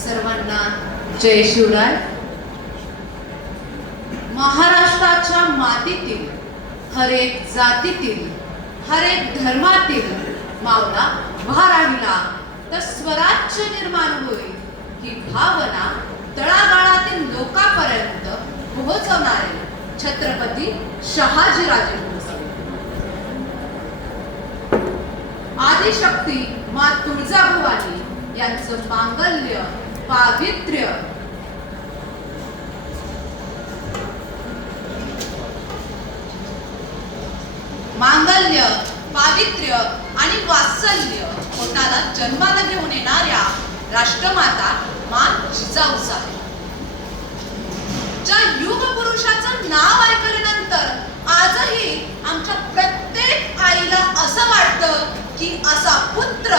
सर्वांना जय शिवराय. महाराष्ट्राच्या मातीतील हर एक जातीतील हर एक धर्मातील मावळा उभा राहिला तर स्वराज्य निर्माण होईल ही भावना तळागाळातील लोकांपर्यंत पोहोचवणारे छत्रपती शहाजीराजे भोसले. आदिशक्ती माँ तुळजाभवानी यांचं मांगल्य पावित्र्य आणि वात्सल्य पोटाला जन्माला घेऊन येणाऱ्या राष्ट्रमाता माँ जिजाऊ साहेब, ज्या युग पुरुषाचं नाव ऐकल्यानंतर आजही आमच्या प्रत्येक आईला असं वाटतं की असा पुत्र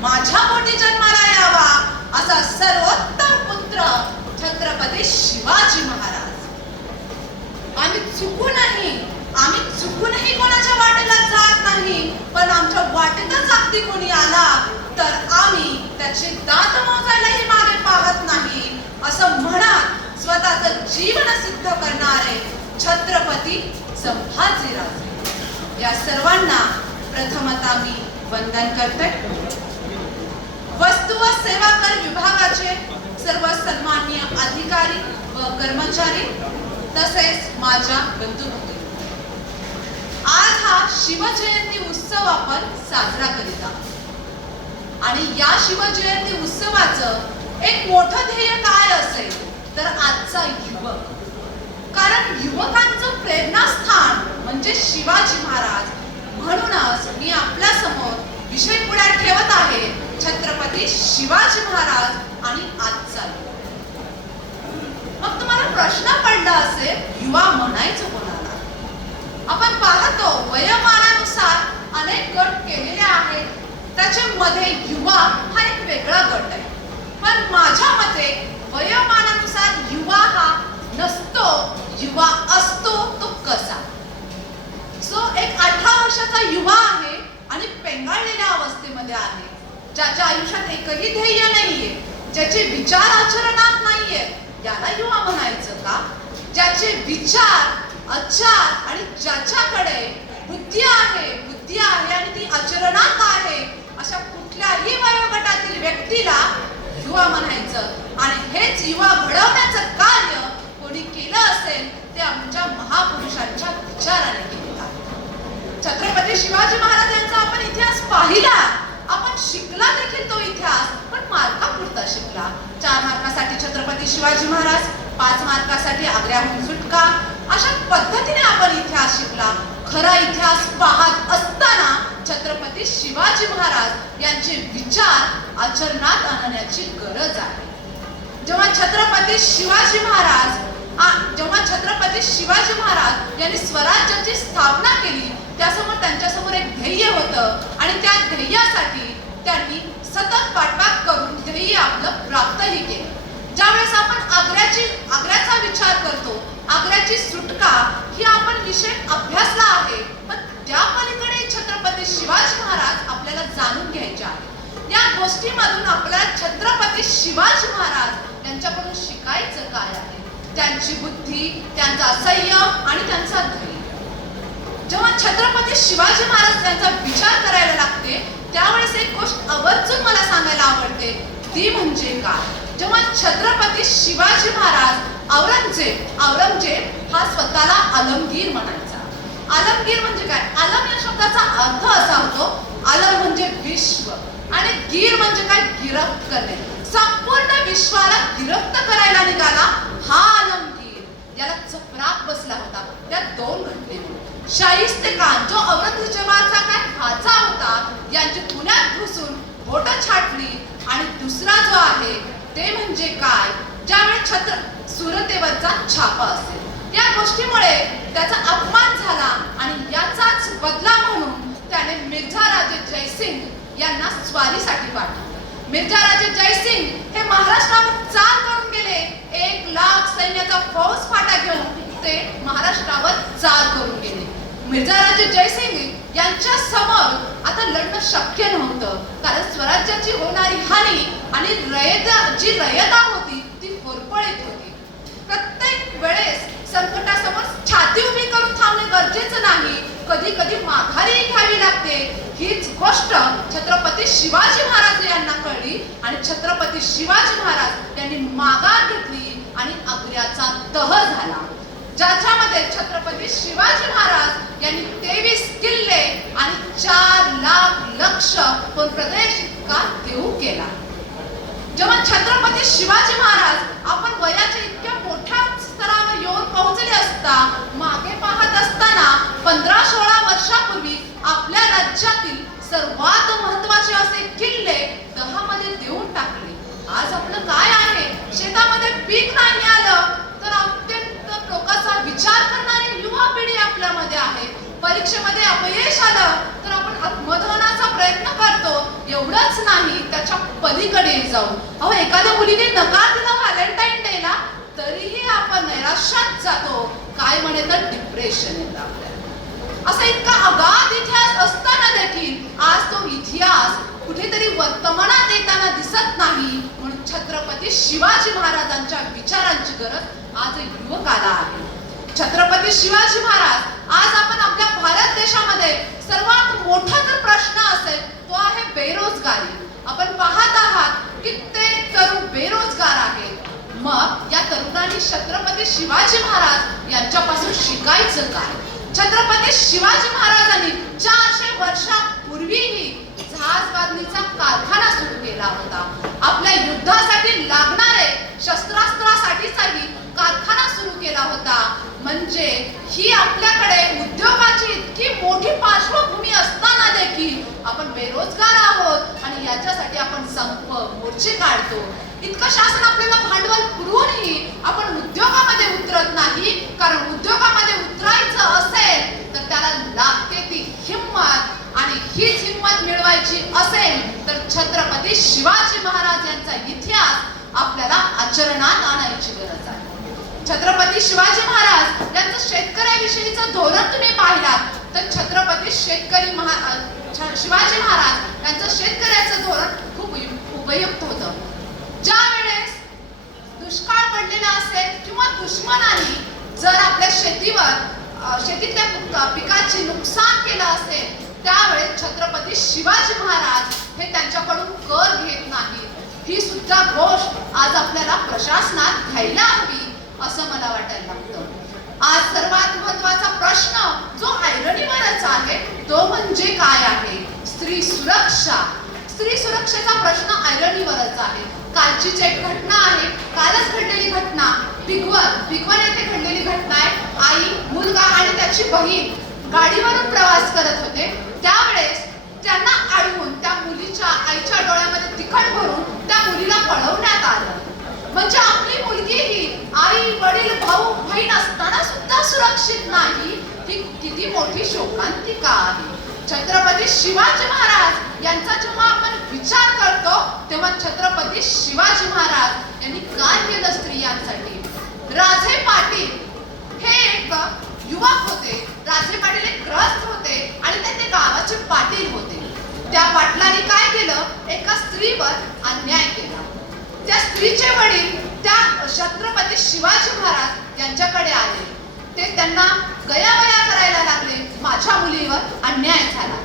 माझ्या पोटी जन्माला यावा, असा सर्वोत्तम पुत्र छत्रपती शिवाजी महाराज. आम्ही चुकूनही कोणाच्या वाटेला जात नाही, पण आमच्या वाटेतच अगदी कोणी आला तर आम्ही त्याचे दात मोजायलाही मागे पाहत नाही, असं म्हणत स्वतःचं जीवन सिद्ध करणारे छत्रपती संभाजीराजे. या सर्वांना प्रथमतः मी वंदन करते. वस्तू व सेवा कर विभागाचे सर्व सन्माननीय अधिकारी व कर्मचारी तसेच माझ्या बंधू भगिनी, आज हा शिवजयंती उत्सव आपण साजरा करीत आहोत आणि या शिवजयंती उत्सवाचं एक मोठं ध्येय काय असेल तर आजचा युवक. कारण युवकांचं प्रेरणास्थान म्हणजे शिवाजी महाराज. म्हणूनच मी आपल्या समोर विषय पुढे ठेवत आहे छत्रपती शिवाजी महाराज आणि आजचा युवक. मग तुम्हाला प्रश्न पडला असेल युवा म्हणायचं कोणाला? आपण पाहतो वयोमानानुसार अनेक गट केलेले आहेत, त्याच्यामध्ये युवा हा एक वेगळा गट आहे. पण माझ्या मते वयोमानानुसार युवा हा नसतो, युवा असतो तो कसा. सो एक 18 वर्षाचा युवा आहे आणि पेंगाळलेल्या अवस्थेमध्ये आहे, ज्याच्या आयुष्यात एकही ध्येय नाहीये, ज्याचे विचार आचरणात नाहीये, याला युवा म्हणायचं का? ज्याचे विचार आचार आणि ज्याच्याकडे बुद्धी आहे आणि ती आचरणात आहे, अशा कुठल्याही वयोगटातील व्यक्तीला युवा म्हणायचं. आणि हेच युवा घडवण्याचं कार्य कोणी केलं असेल ते आमच्या महापुरुषांच्या विचाराने केलेलं आहे. छत्रपती शिवाजी महाराज यांचा आपण इतिहास पाहिला, आपण शिकला देखील तो इतिहास, पण मार्कापुरता शिकला. 4 मार्कासाठी छत्रपती शिवाजी महाराज, 5 मार्कासाठी आग्र्याहून सुटका, अशा पद्धतीने आपण इतिहास शिकला. खरा इतिहास पाहत असताना छत्रपती शिवाजी महाराज यांचे विचार आचरणात आणण्याची गरज आहे. जेव्हा छत्रपती शिवाजी महाराज यांनी स्वराज्याची स्थापना केली, त्यासमोर त्यांच्यासमोर एक ध्येय होतं आणि त्या ध्येयासाठी त्यांनी सतत पाठपाठ करून ध्येय आपलं प्राप्तही केलं. ज्यावेळेस आपण आग्र्याचा विचार करतो, आग्र्याची सुटका ही आपण विषय अभ्यासला आहे, पण त्या पलीकडे छत्रपती शिवाजी महाराज आपल्याला जाणून घ्यायचे आहे. या गोष्टीमधून आपल्याला छत्रपती शिवाजी महाराज यांच्याकडून शिकायचं काय आहे? त्यांची बुद्धी, त्यांचा संयम आणि त्यांचा धैर्य. जेव्हा छत्रपती शिवाजी महाराज यांचा विचार करायला लागते त्यावेळेस एक गोष्ट आवर्जून मला सांगायला आवडते, ती म्हणजे काय? जेव्हा छत्रपती शिवाजी महाराज औरंगजेब हा स्वतःला आलमगीर म्हणायचा. आलमगीर म्हणजे काय? आलम या शब्दाचा अर्थ असा होतो, आलम म्हणजे विश्व आणि गीर म्हणजे काय? गिरफ्त करणे. संपूर्ण विश्वाला गिरफ्त करायला निघाला हा आलमगीर. याला चपराक बसला होता त्या 2 घटनेमुळे. शाहिस्तेखान जो औरंगजेबाचा काय भाचा होता, यांची पुण्यात घुसून बोटं छाटली. आणि दुसरा जो आहे ते म्हणजे काय? ज्यावेळी सुरतेवरचा छापा असेल, या गोष्टीमुळे त्याचा अपमान झाला आणि याचाच बदला म्हणून त्याने मिर्झा राजे जयसिंग यांना स्वारीसाठी पाठवलं. मिर्झा राजे जयसिंग हे महाराष्ट्रावर चाल करून गेले. 1 लाख सैन्याचा फौज फाटा घेऊन ते महाराष्ट्रावर चाल करून गेले. मिर्झा राजे जयसिंग यांच्या समोर आता लढणं शक्य नव्हतं, कारण स्वराज्याची होणारी हानी आणि जी रयता होती ती होरपळीत होती. प्रत्येक वेळेस संकटासमोर छाती उभी करून थांबणे गरजेचं नाही, कधी कधी माघारी घ्यावी लागते. हीच गोष्ट छत्रपती शिवाजी महाराज यांना कळली आणि छत्रपती शिवाजी महाराज यांनी माघार घेतली आणि आग्र्याचा तह झाला, ज्याच्यामध्ये छत्रपती शिवाजी महाराज यांनी 23 किल्ले आणि 4 लाख लक्ष प्रदेश इतका देऊ केला. जेव्हा छत्रपती शिवाजी महाराज आपण वयाच्या इतक्या मोठ्या स्तरावर येऊन पोहोचले असता, मागे पाहत असताना 15-16 वर्षापूर्वी आपल्या राज्यातील सर्वात महत्त्वाचे असे किल्ले तहामध्ये देऊन टाकले. आज आपलं काय आहे, शेतामध्ये पीक नाही आलं तर अत्यंत टोकाचा विचार करणारी युवा पिढी आपल्यामध्ये आहे. परीक्षेमध्ये अपयश आलं तर आपण आत्मदहनाचा प्रयत्न करतो. एवढंच नाही, त्याच्या पलीकडे जाऊ. अहो, एखाद्या मुलीने नकार दिला व्हॅलेंटाईन डेला तरीही आपण नैराश्यात जातो. काय म्हणे तर डिप्रेशन येतं आपल्याला. असा इतका अगाध इतिहास असताना देखील आज तो इतिहास कुठेतरी वर्तमानात येताना दिसत नाही. म्हणून छत्रपती शिवाजी महाराजांच्या विचारांची गरज आज युवकाला आहे. छत्रपती शिवाजी महाराज आज आपण आपल्या भारत देशामध्ये सर्वात मोठा जर प्रश्न असेल तो आहे बेरोजगारी. आपण पाहत आहात कित्येक तरुण बेरोजगार आहेत. मग या तरुणांनी छत्रपती शिवाजी महाराज यांच्यापासून शिकायचं काय? छत्रपती शिवाजी महाराजांनी 400 वर्षापूर्वीही जहाज बांधणीचा कारखाना सुरू केला होता. आपल्या युद्धासाठी लागणारे शस्त्रास्त्रासाठीचाही कारखाना सुरू केला होता. म्हणजे ही आपल्याकडे उद्योगाची इतकी मोठी पार्श्वभूमी असताना देखील आपण बेरोजगार आहोत आणि याच्यासाठी आपण संप मोर्चे काढतो. इतकं शासन आपल्याला भांडवल पुरवूनही आपण उद्योगामध्ये उतरत नाही, कारण उद्योगामध्ये उतरायचं असेल तर त्याला लागते ती हिंमत आणि हीच हिंमत मिळवायची असेल तर छत्रपती शिवाजी महाराज यांचा इतिहास आपल्याला आचरणात आणायची गरज आहे. छत्रपती शिवाजी महाराज यांचं शेतकऱ्याविषयीचं धोरण तुम्ही पाहिलात तर छत्रपती शिवाजी महाराज यांचं शेतकऱ्याचं धोरण खूप उपयुक्त होतं. ज्या वेळेस दुष्काळ पडलेला असेल किंवा दुश्मनाने जर आपल्या शेतीतल्या पिकाचे नुकसान केलं असेल त्यावेळेस छत्रपती शिवाजी महाराज हे त्यांच्याकडून कर घेत नाहीत. ही सुद्धा गोष्ट आज आपल्याला प्रशासनात घ्यायला हवी असं मला वाटायला लागतं. आज सर्वात महत्त्वाचा प्रश्न जो ऐरणीवरच आहे तो म्हणजे काय आहे? स्त्री सुरक्षा. स्त्री सुरक्षेचा प्रश्न ऐरणीवरच आहे. कालचीच एक घटना आहे, कालच घडलेली घटना, भिगवण येथे घडलेली घटना आहे. आई, मुलगा आणि त्याची बहीण गाडीवरून प्रवास करत होते. त्यावेळेस त्यांना अडवून त्या मुलीच्या आईच्या डोळ्यामध्ये तिखट भरून त्या मुलीला पळवण्यात आलं. म्हणजे आपली मुलगी ही आई, वडील, भाऊ, बहीण असताना सुद्धा सुरक्षित नाही. ही किती मोठी शोकांतिका आहे. छत्रपती शिवाजी महाराज यांचा जेव्हा आपण विचार करतो तेव्हा छत्रपती शिवाजी महाराज यांनी काय केलं स्त्रियांसाठी? राजे पाटील हे एक युवक होते. राजे पाटील एक ग्रस्त होते आणि ते गावाचे पाटील होते. त्या पाटलाने काय केलं? एका स्त्रीवर अन्याय केला. त्या स्त्रीचे वडील त्या छत्रपती शिवाजी महाराज यांच्याकडे आले. ते त्यांना गयावया करायला लागले, माझ्या मुलीवर अन्याय झाला.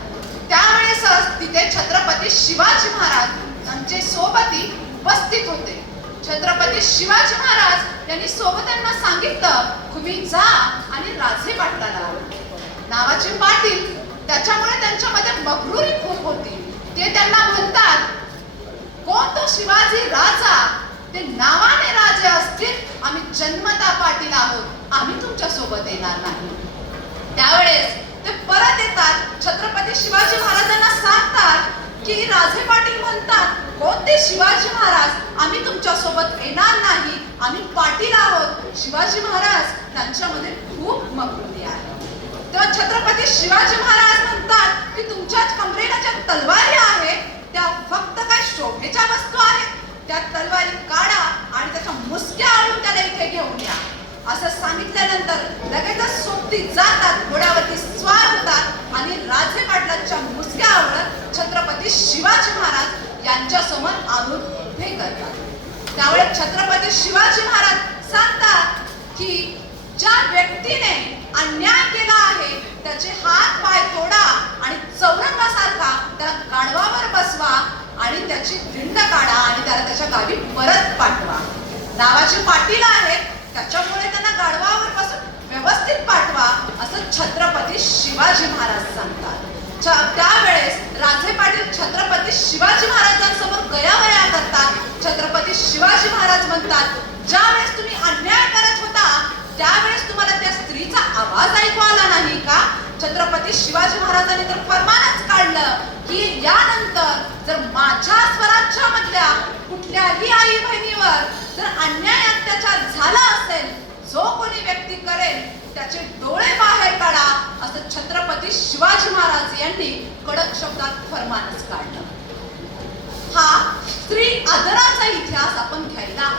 त्यावेळेसच तिथे छत्रपती शिवाजी महाराज यांचे सोबती उपस्थित होते. छत्रपती शिवाजी महाराज यांनी सोबत्यांना सांगितलं, तुम्ही जा आणि राजे पाटलाला नावाचे पाटील, त्याच्यामुळे त्यांच्यामध्ये मगरुरी खूप होती. ते त्यांना म्हणतात, कोण तो शिवाजी राजा? ते नावाने राजे असतील, आम्ही जन्मता पाटील आहोत, आम्ही तुमच्या सोबत येणार नाही. त्यावेळेस ते परत येतात, छत्रपती शिवाजी महाराजांना सांगतात की राजे पाटील म्हणतात, कोण ते शिवाजी महाराज? आम्ही तुमच्या सोबत येणार नाही, आम्ही पाटील आहोत. शिवाजी महाराज त्यांच्यामध्ये खूप मगरुरी आहे. तेव्हा छत्रपती शिवाजी महाराज म्हणतात की तुमच्या कमरेला ज्या तलवारी आहे त्या फक्त काय शोभेच्या वस्तू आहेत? त्या तलवारी काढा आणि त्याच्या मुसक्या आणून त्याला इथे घेऊन या. असं सांगितल्यानंतर लगेचच सोबती जातात, घोड्यावरती स्वार होतात आणि राजे पाटलांच्या मुसक्यावर छत्रपती शिवाजी महाराज यांच्या समोर आणून उभे करतात. त्यावेळी छत्रपती शिवाजी महाराज सांगतात की ज्या व्यक्तीने अन्याय केला आहे त्याचे हात पाय तोडा आणि चौरंगासारखा त्याला गाढवावर बसवा आणि त्याची धिंड काढा आणि त्याला त्याच्या गावी परत पाठवा. नावाचे पाटील आहेत त्याच्यामुळे त्यांना गाढवावर बसून व्यवस्थित पाठवा असं छत्रपती शिवाजी महाराज सांगतात. त्यावेळेस राजे पाटील छत्रपती शिवाजी महाराजांसमोर गयावया करतात. छत्रपती शिवाजी महाराज म्हणतात, ज्यावेळेस तुम्ही अन्याय करत होता त्यावेळेस तुम्हाला त्या स्त्रीचा आवाज ऐकू आला नाही का? छत्रपती शिवाजी महाराजांनी तर फरमानच काढलं की यानंतर जर माझ्या स्वराज्यामधल्या कुठल्याही आई बहिणीवर जर अन्याय अत्याचार झाला असेल, जो कोणी व्यक्ती करेल त्याचे डोळे बाहेर काढा असं छत्रपती शिवाजी महाराज यांनी कडक शब्दात फरमानच काढलं. हा स्त्री आदराचा इतिहास आपण घ्यायला.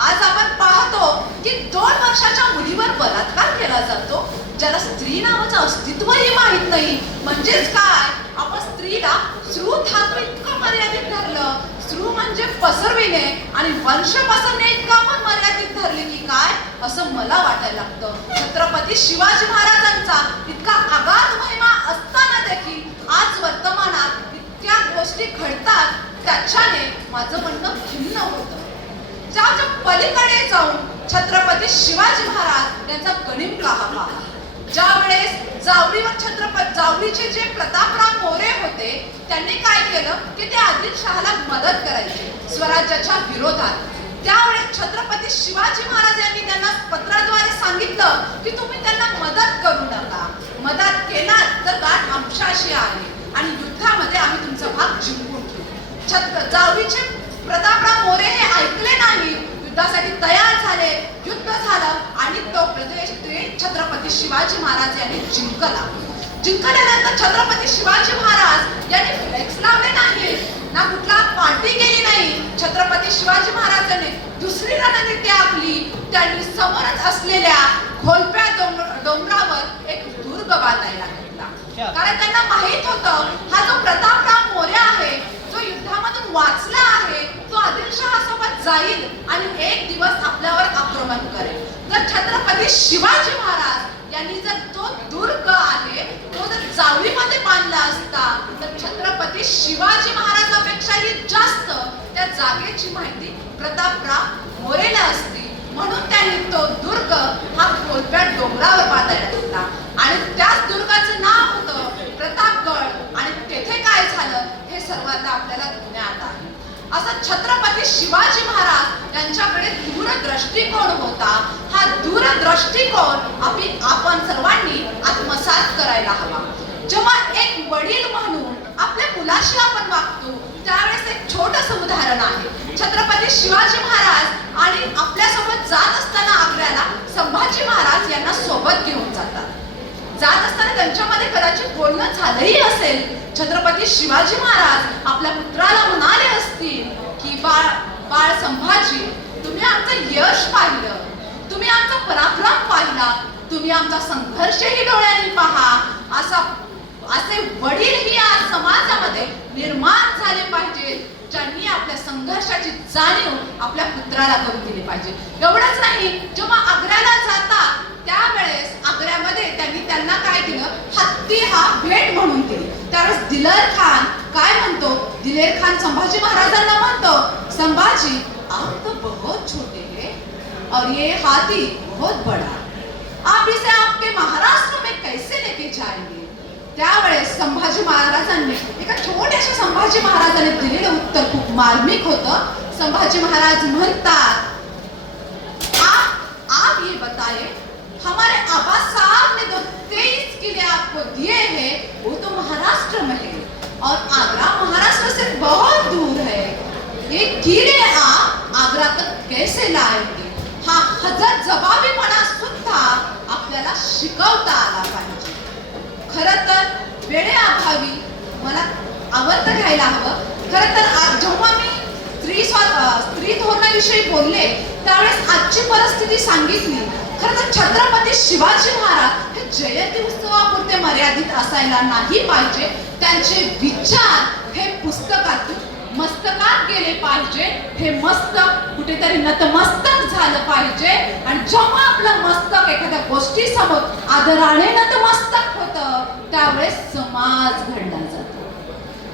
आज आपण पाहतो की 2 वर्षाच्या मुलीवर बलात्कार केला जातो, ज्याला स्त्री नावाचं अस्तित्वही माहित नाही. म्हणजेच काय, आपण स्त्रीला श्रूथात्व इतकं मर्यादित धरलं. श्रू म्हणजे पसरविणे आणि वंश पसरणे इतकं आपण मर्यादित धरले की काय असं मला वाटायला लागतं. छत्रपती शिवाजी महाराजांचा इतका आगाध महिमा असताना देखील आज वर्तमानात इतक्या गोष्टी घडतात, त्याच्याने माझं म्हणणं खिन्न होतं. ज्याच्या पलीकडे जाऊन छत्रपती शिवाजी महाराज यांचा गणिम काहा पहा. ज्यावेळेस जावळीचे जे प्रतापराव मोरे होते त्यांनी काय केलं की ते आदिलशहाला मदत करायचे स्वराज्याच्या विरोधात. त्यावेळेस छत्रपती शिवाजी महाराज यांनी त्यांना पत्राद्वारे सांगितलं की तुम्ही त्यांना मदत करू नका. मदत केलात तर गाठ आमच्याशी आहे आणि युद्धामध्ये आम्ही तुमचा भाग जिंकून घेऊ. जावळीचे प्रतापराव मोरे हे ऐकले नाही, युद्धासाठी तयार झाले. युद्ध झालं आणि तो प्रदेश छत्रपती शिवाजी महाराज यांनी जिंकला. जिंकल्यानंतर छत्रपती शिवाजी महाराज यांनी फ्लेक्स लावले नाही, ना कुठला पार्टी केली नाही. छत्रपती शिवाजी महाराजांनी दुसरी रणनीती आखली. त्यांनी समोरच असलेल्या खोलप्या डोंगरावर एक दुर्ग बांधायला घेतला. कारण त्यांना माहित होतं हा जो प्रतापराव मोरे आहे, जो युद्धामधून वाचला आहे, तो आदिलशहासोबत जाईल आणि एक दिवस आपल्यावर आक्रमण करेल. तर छत्रपती शिवाजी महाराज यांनी जर तो दुर्ग आहे तो जर जावळीमध्ये बांधला असता तर छत्रपती शिवाजी महाराजांपेक्षाही जास्त त्या जागेची माहिती प्रतापराव मोरेला असती. म्हणून त्यांनी तो दुर्ग हा खोलप्या डोंगरावर बांधायला घेतला आणि त्याच दुर्गाचं नाव होतं प्रतापगड. आणि तेथे काय झालं हे सर्व आता आपल्याला ज्ञात आहे. असं छत्रपती शिवाजी महाराज यांच्याकडे दूरदृष्टिकोन होता. हा दूरदृष्टिकोन आपण सर्वांनी आत्मसात करायला हवा. जेव्हा एक वडील म्हणून आपल्या मुलाशी आपण वागतो त्यावेळेस एक छोटंसं उदाहरण आहे. छत्रपती शिवाजी महाराज आणि आपल्यासोबत जात असताना आग्र्याला संभाजी महाराज यांना सोबत घेऊन जातात. जात असताना त्यांच्यामध्ये कदाचित बोलणं झालंही असेल. छत्रपती शिवाजी महाराज आपल्या पुत्राला म्हणाले असतील की बाळ संभाजी, तुम्ही आमचं यश पाहिलं, तुम्ही आमचा पराक्रम पाहिला, तुम्ही आमचा संघर्षही डोळ्यांनी पहा. असे वडीलही आज समाजामध्ये निर्माण झाले पाहिजे, ज्यांनी आपल्या संघर्षाची जाणीव आपल्या पुत्राला करून दिली पाहिजे. एवढंच नाही, जेव्हा आग्र्याला जातात त्यावेळेस आग्र्यामध्ये त्यांना काय दिलं, हत्ती हा भेट म्हणून दिली. त्यावेळेस दिलेर खान काय म्हणतो, दिलेर खान संभाजी महाराजांना म्हणतो, संभाजी आप तो बहुत छोटे हैं और ये हाथी बहुत बड़ा, आप इसे आपके महाराष्ट्र में कैसे लेके जाएंगे. त्यावेळेस संभाजी महाराजांनी एका छोट्याशा संभाजी महाराजांनी दिलेलं उत्तर खूप मार्मिक होतं. संभाजी महाराज म्हणतात, आप ये बताए, हमारे आबा साहब ने जो 23 किले आपको दिए हैं वो तो महाराष्ट्र में है और आगरा महाराष्ट्र से बहुत दूर है. ये किले आप आगरा तक कैसे लाएंगे. हा हजर जबाबीपणा सुद्धा आपल्याला शिकवता आला पाहिजे. खरं तर वेळेअभावी मला आवडतं घ्यायला हवं. खरं तर जेव्हा मी स्त्री धोरणाविषयी बोलले त्यावेळेस आजची परिस्थिती सांगितली खरं तर छत्रपती शिवाजी महाराज हे जयंती उत्सवापुरते मर्यादित असायला नाही पाहिजे. त्यांचे विचार हे पुस्तकातून मस्तकात गेले पाहिजे. हे मस्तक कुठेतरी नतमस्तक झालं पाहिजे. आणि जेव्हा आपलं मस्तक एखाद्या गोष्टी समोर आदराने नतमस्तक होतं त्यावेळेस समाज घडला जातो.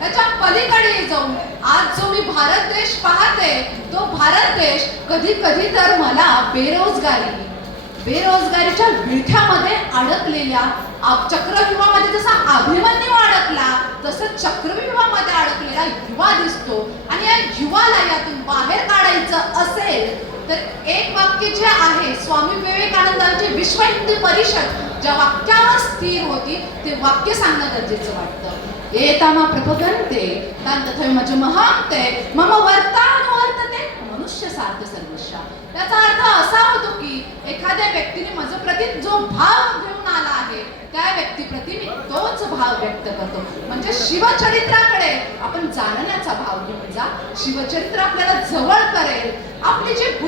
त्याच्या पलीकडे जाऊन आज जो मी भारत देश पाहते तो भारत देश कधी कधी तर मला बेरोजगारीच्या विळख्यामध्ये अडकलेल्या चक्रव्यूहामध्ये जसा अभिमन्यू अडकला तसं चक्रव्यूहामध्ये अडकलेला युवा दिसतो. आणि या युवाला यातून बाहेर काढायचं असेल तर एक वाक्य जे आहे स्वामी विवेकानंदांची विश्व हिंदू परिषद ज्या वाक्यावर स्थिर होती ते वाक्य सांगणं गरजेचं वाटतं. एतामा प्रपगन्ते तांतथैमज महांते मम वर्तानुवर्तते मनुष्य सार्थ सर्वस्या. त्याचा अर्थ असा होतो की एखाद्या व्यक्तीने माझं प्रति जो भाव घेऊन आला आहे त्या व्यक्तीप्रती मी तोच भाव व्यक्त करतो. म्हणजे शिवचरित्राकडे आपण जाणण्याचा भाव घेऊन जा. शिवचरित्र आपल्याला जवळ करेल.